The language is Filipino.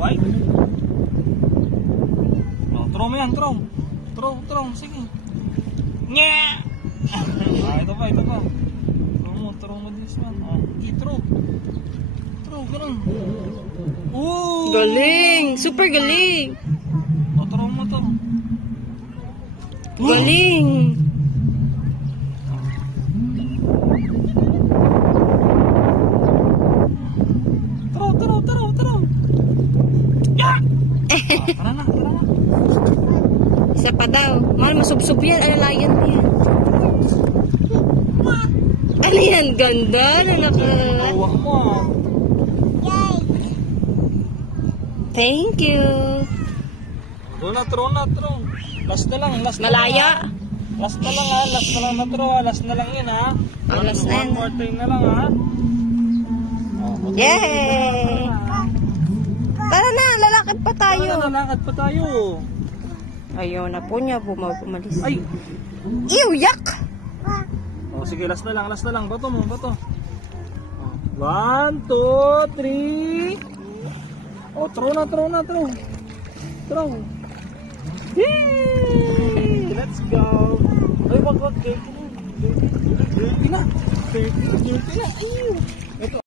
white. Oh, throw mo yan, throw. Throw, sige. Nye! Ito pa. Throw mo this one. Throw, ganun. Ooh! Galing! Super galing! Throw mo to. Galing! Throw. Yeah! Tara na. Isa pa daw. Mahal, masubsob yan. Alalayan mo yan. Ano yan? Ganda na Tawa mo. Thank you. Throw na. Last na lang. Malaya. Last na lang na throw. Last na lang yun ha. Last na yan. One more time na lang ha. Yay! Tara na, lalakad pa tayo. Lalakad pa tayo. Ayaw na po niya, pumalis. Ay! Ew, yak! Sige, last na lang. Bato mo. 1, 2, 3. Throw na. Throw. Yay! Let's go. Ay, wag. Dirty na. Ayun. Ito.